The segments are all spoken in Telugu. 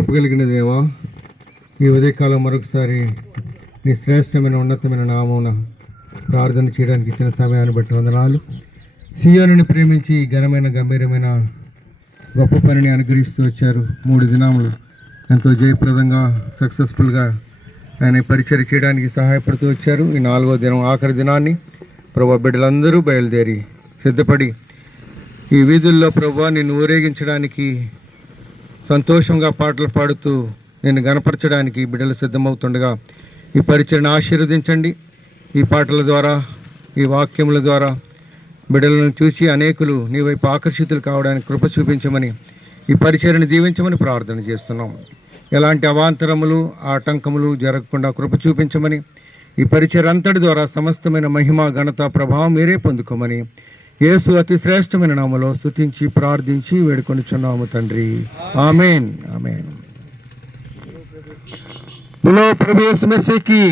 చెప్పగలిగిన దేవా, ఈ ఉదయకాలం మరొకసారి నీ శ్రేష్టమైన ఉన్నతమైన నామమున ప్రార్థన చేయడానికి ఇచ్చిన సమయాన్ని బట్టి వందనాలు. సియోనుని ప్రేమించి ఘనమైన గంభీరమైన గొప్ప పనిని అనుగ్రహిస్తూ వచ్చారు. 3 దినములు ఎంతో జయప్రదంగా సక్సెస్ఫుల్గా ఆయన పరిచయం చేయడానికి సహాయపడుతూ వచ్చారు. ఈ 4వ దినం ఆఖరి దినాన్ని ప్రభు బిడ్డలందరూ బయలుదేరి సిద్ధపడి ఈ వీధుల్లో ప్రభు నిన్ను ఊరేగించడానికి సంతోషంగా పాటలు పాడుతూ నేను గనపరచడానికి బిడ్డలు సిద్ధమవుతుండగా ఈ పరిచయను ఆశీర్వదించండి. ఈ పాటల ద్వారా, ఈ వాక్యముల ద్వారా బిడ్డలను చూసి అనేకులు నీ వైపు ఆకర్షితులు కావడానికి కృప చూపించమని, ఈ పరిచయను దీవించమని ప్రార్థన చేస్తున్నాం. ఎలాంటి అవాంతరములు ఆటంకములు జరగకుండా కృప చూపించమని, ఈ పరిచయం అంతటి ద్వారా సమస్తమైన మహిమ ఘనత ప్రభావం మీరే పొందుకోమని యేసు అతి శ్రేష్టమైన నామములో స్తుతించి ప్రార్థించి వేడుకొనిచున్నాము తండ్రి. ఆమేన్. ఆమేన్. బోలో ప్రభు యేసు మసీహ్కి.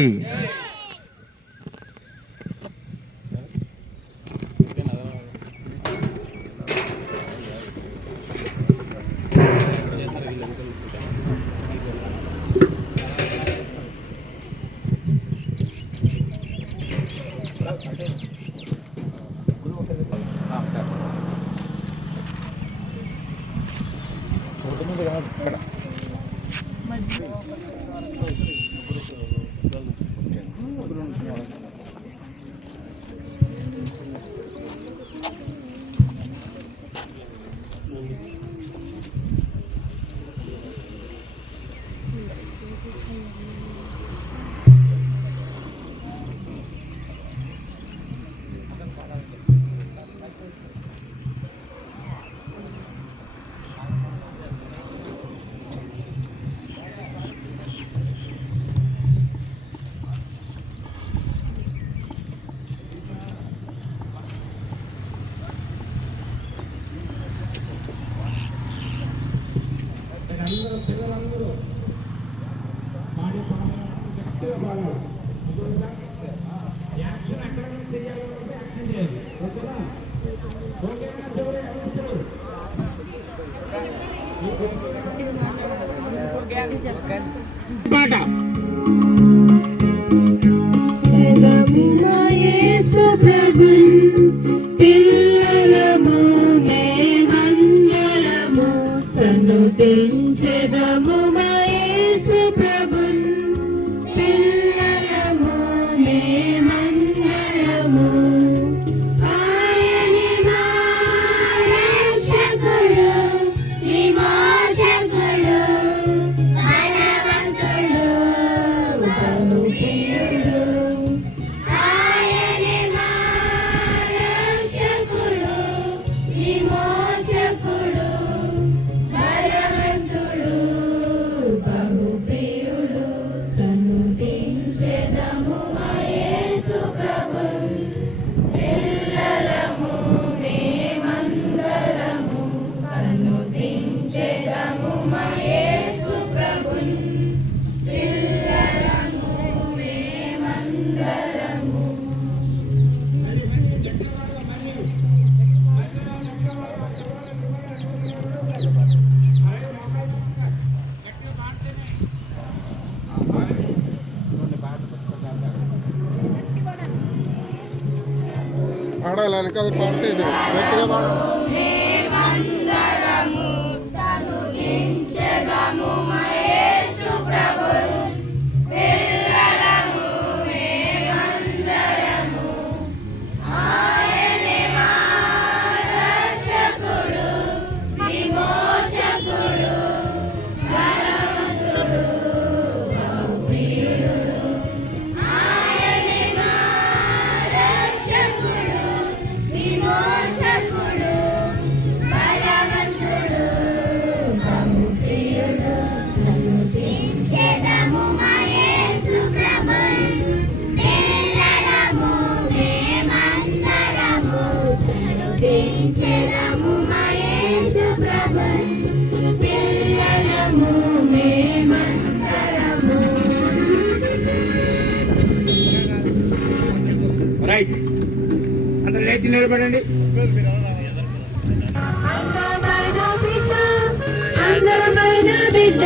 పిల్లలము మేమందరము సన్నుతించెదము మా యేసు ప్రభున్. పిల్లలము మేమందరము ఆయనే మా రక్షకుడు, విమోచకుడు, బలవంతుడు, బహుప్రియుడు. పాడాలి వెనకాల పాడితే ఇది గట్టిగా పాడాలి. అందరూ లేచి నిలబడండి. అందమైన బిడ్డ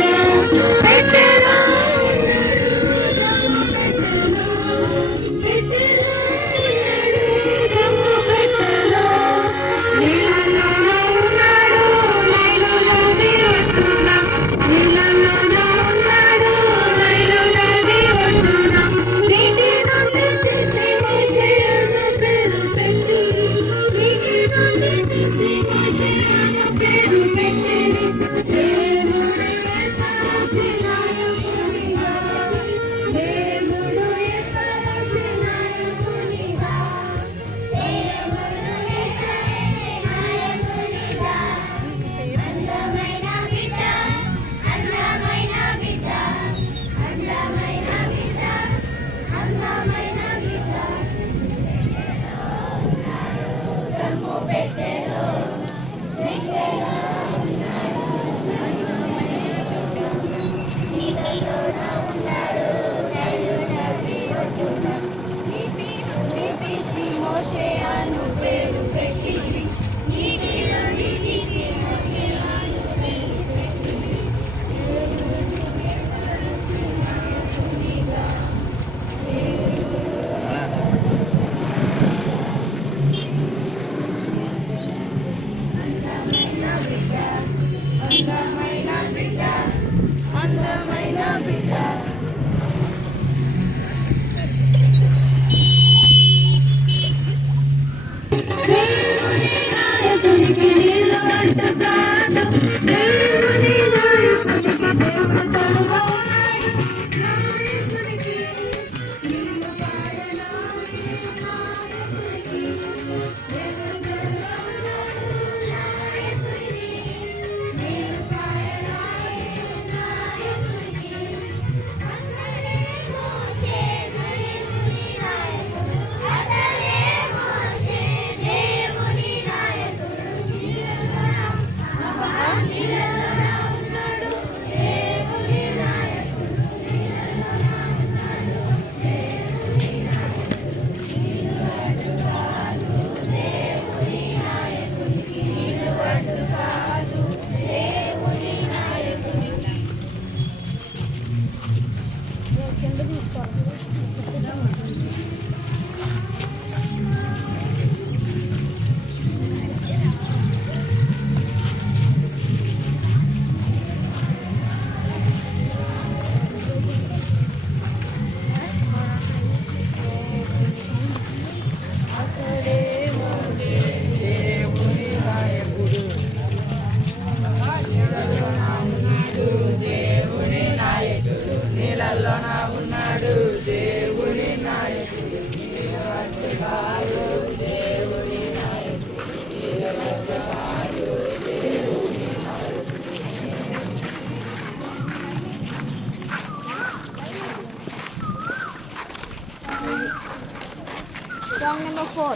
Song number 4.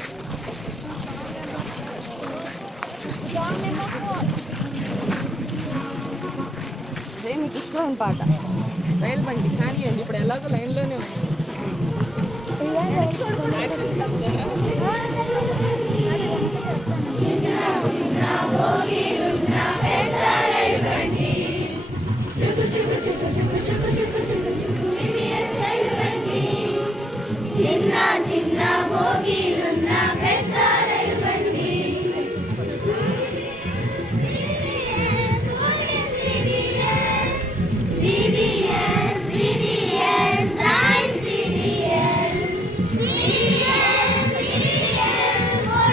Song number 4. అదే మీకు ఇష్టమైన పాట రైలు బండి కానివ్వండి ఇప్పుడు ఎలాగో లైన్లోనే ఉంది చిన్న చిన్న భోగిలున్న పెద్ద రైలు బండి VBS, VBS, science VBS, VBS, VBS,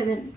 7.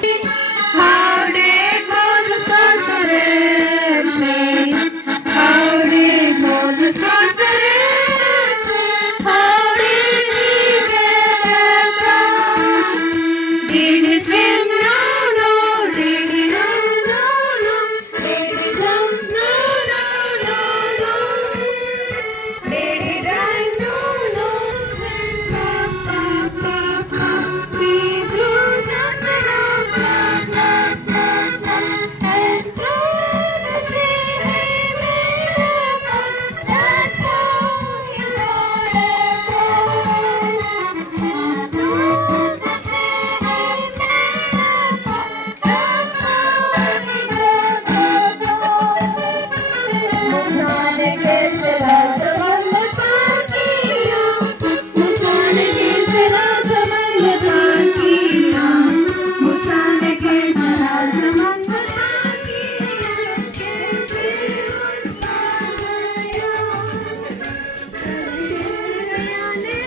How did Moses cross the Red Sea? How did Moses cross the Red Sea? How did he get across? Did he swim? No, no. Did he run? No, no. Did he jump? No, no, no, no. Did he drive? No, no. He flew just enough. And through the sea he made a path. That's how he got across. And through the sea he made a path. That's how he got across. मुझाने कैसे राजमहल पार किया, मुझाने कैसे राजमहल पार किया, मुझाने कैसे राजमहल पार किया, कैसे उस पार गया ले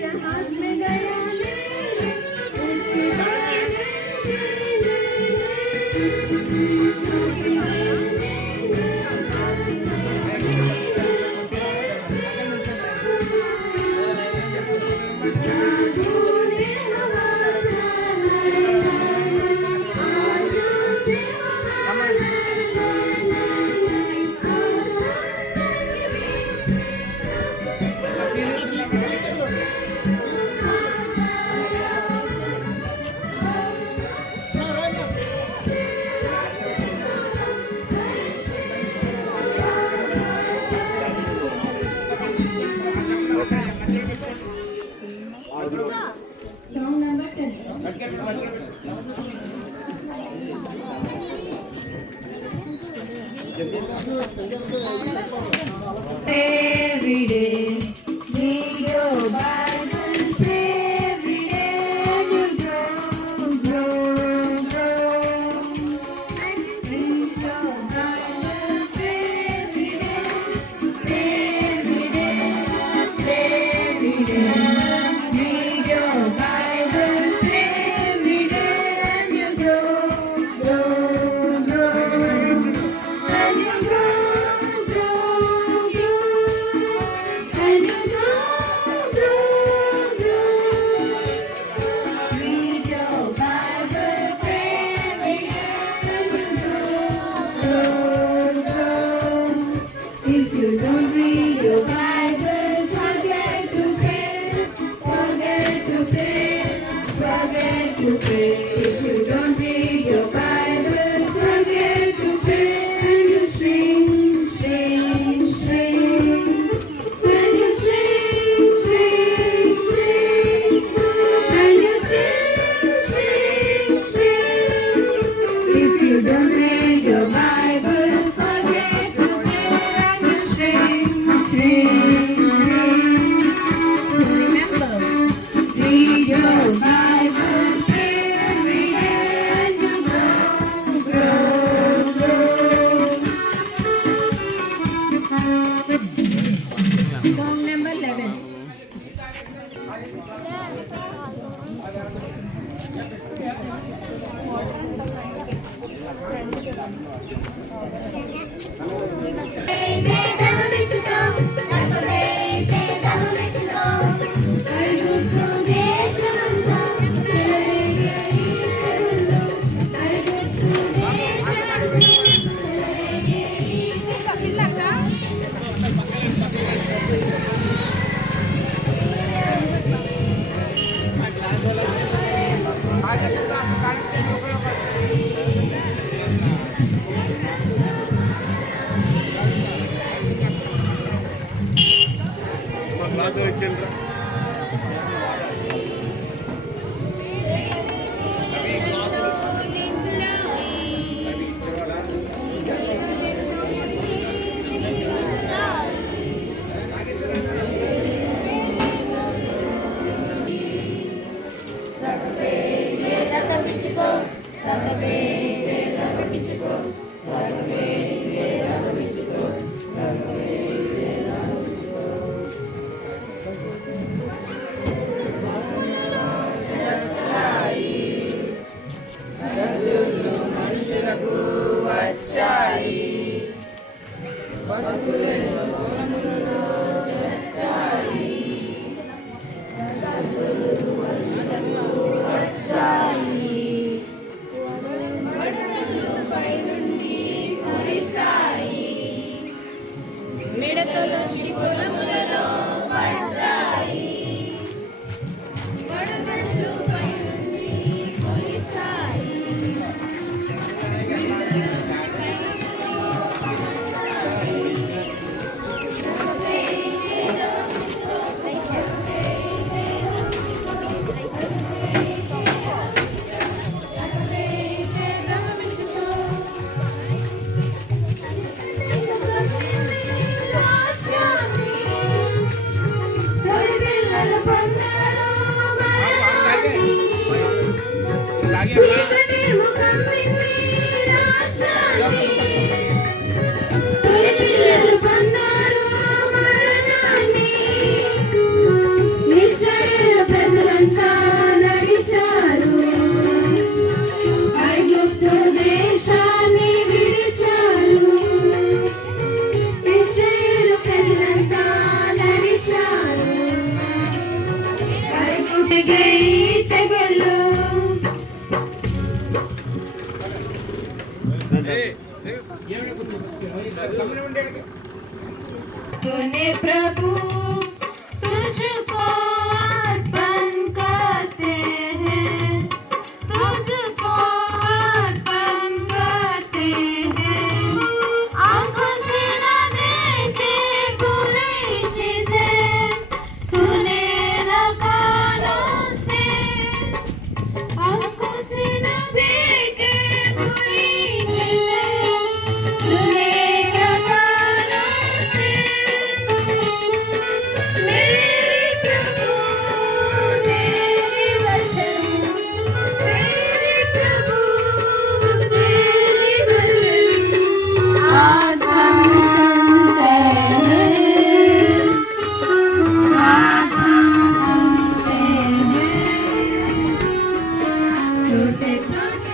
जहाज में गया ले Song number 10. Every day, read your Bible, pray every day, and you grow, grow, grow. Read your Bible, pray every day, pray every day, pray every day. Read your Bible, pray every day, and you grow, grow, grow. And you grow, grow, grow. And you grow, grow, grow. Read your Bible, pray every day, and you grow, grow, grow. If you don't read your Bible, forget to pray, forget to pray, forget to pray. If you don't read your Bible, forget to pray, and you shrink, shrink, shrink. When you shrink, మిడతలు శిఖులములలో పడ్డాయి వడగండ్లు పైనుంచి కురిశాయి ప్రజలంతా నడిచారు ఐగుప్తు దేశాన్ని విడిచారు ఇశ్రాయేలు ప్రజలంతా నడిచారు ఐగుప్తుకి తెగలు तूने प्रभु तुझको अर्पण करते हैं तुझको अर्पण करते हैं आंखों से न देखे बुरी चीजें सुने न कानों से आंखों से न देखे बुरी चीजें सुने न कानों से मेरे प्रभु तेरे वचन मेरे प्रभु तेरे वचन आज हम सुनते हैं आज हम सुनते हैं छोटे छोटे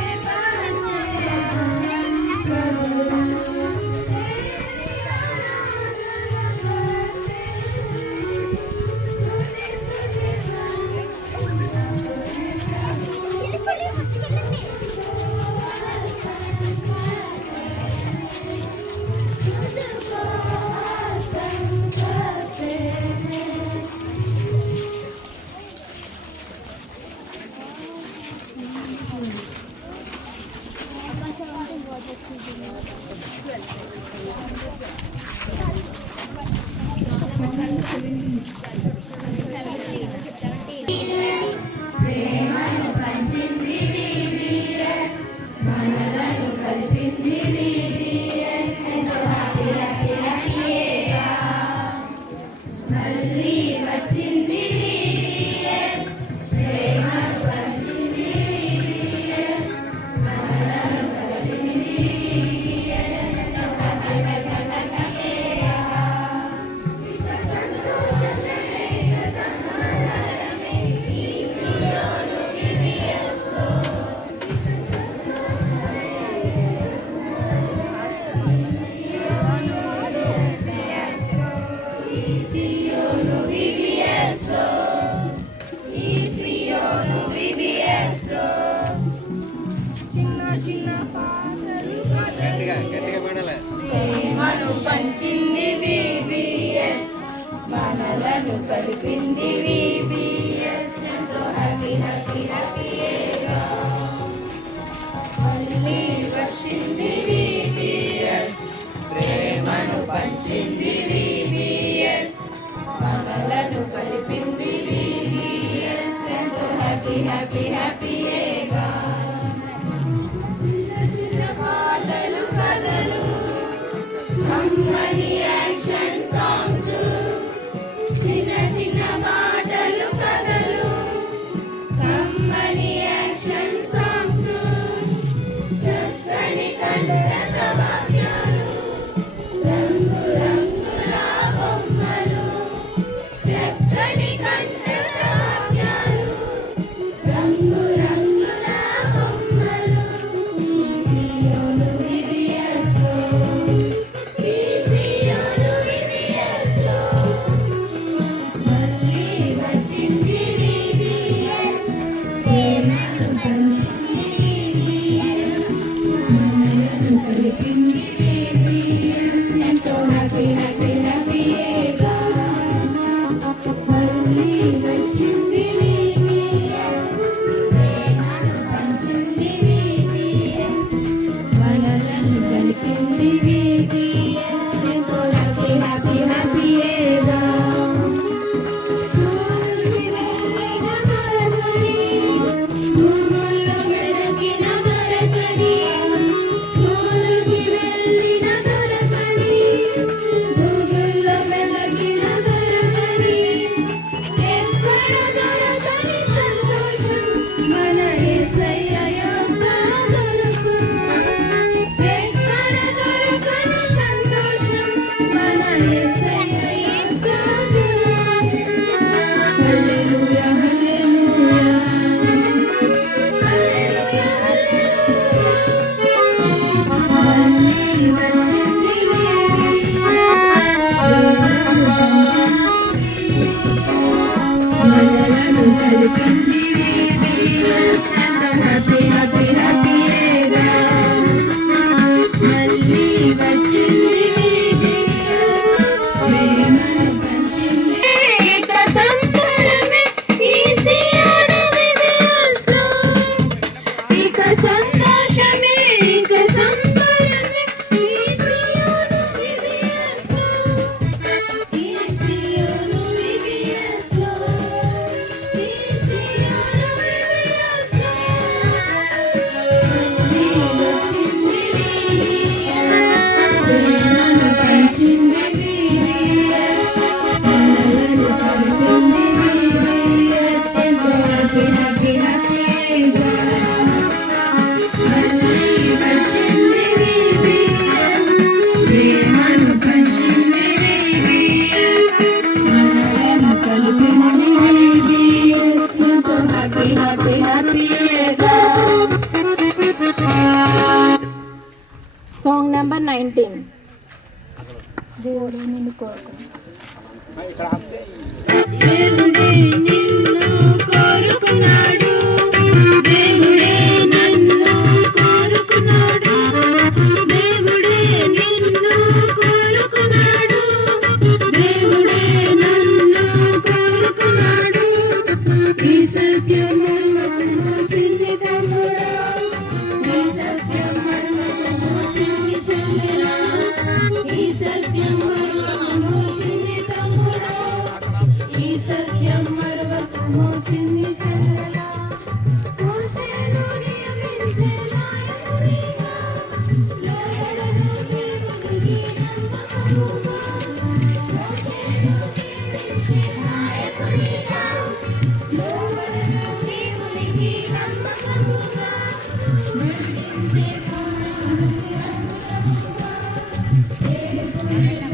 ప్రేమను పంచింది VBS మనలను కల్పింది VBS ఎంతో హ్యాపీ హ్యాపీ హ్యాపీగా మళ్ళీ వచ్చింది VBS ప్రేమను పంచింది VBS మనలను కల్పింది VBS ఎంతో హ్యాపీ హ్యాపీ హ్యాపీగా సంతోషమే సమాధానమే ఈ సియోను VBS లో సియోను VBS లో ఈ సియోను VBS లో చిన్న చిన్న పాటలు ప్రేమను పంచింది VBS మనలను కలిపింది VBS ఎంతో హ్యాపీ హ్యాపీ హ్యాపీగా మళ్ళీ వచ్చింది VBS ప్రేమను పంచింది VBS మనలను కలిపింది VBS ఎంతో హ్యాపీ హ్యాపీ హ్యాపీగా చిన్న చిన్న పాటలు కథలు కమ్మని యాక్షన్ సాంగ్స్ చిన్న చిన్న పాటలు కథలు కమ్మని యాక్షన్ సాంగ్స్ చక్కని కంఠస్థ వాక్యాలు రంగు రంగుల బొమ్మలు చక్కని కంఠస్థ వాక్యాలు రంగు రంగుల బొమ్మలు ఈ సియోను VBS లో ఈ సియోను కలిపింది VBS ఎంతో హ్యాపీ హ్యాపీ హ్యాపీగా మళ్ళీ వచ్చింది VBS ప్రేమను పంచింది ఇక సంబరమే ఈ సియోను VBS లో ఇక సంతోషమే ఇక సంబరమే ఈ సియోను VBS లో ఈ సియోను VBS లో ఈ సియోను VBS లో మళ్ళీ వచ్చింది VBS ప్రేమను పంచింది VBS మనలను కలిపింది VBS ఎంతో హ్యాపీ హ్యాపీ హ్యాపీగా మళ్ళీ వచ్చింది VBS ప్రేమను పంచింది VBS మనలను కలిపింది VBS ఎంతో హ్యాపీ హ్యాపీ హ్యాపీగా Song number 19. దేవుడు నిన్ను కోరుకున్నాడు. దేవుడే నిన్ను కోరుకున్నాడు దేవుడే నన్ను కోరుకున్నాడు దేవుడే నిన్ను కోరుకున్నాడు దేవుడే నన్ను కోరుకున్నాడు ఈ సత్యం మర్మము చిన్ని తమ్ముడా ఈ సత్యం మర్మము చిన్ని చెల్లెలా ఈ సత్యం మర్మము చిన్ని తమ్ముడా ఈ సత్యం మరవకము చిన్ని చెల్లెలా మోషేను నియమించే నాయకుడిగా లోబడను దేవునికి నమ్మకముగా మోషేను నియమించే నాయకుడిగా లోబడను దేవునికి నమ్మకముగా నడిపించే ప్రాణానికి నమ్మకముగా దేవుని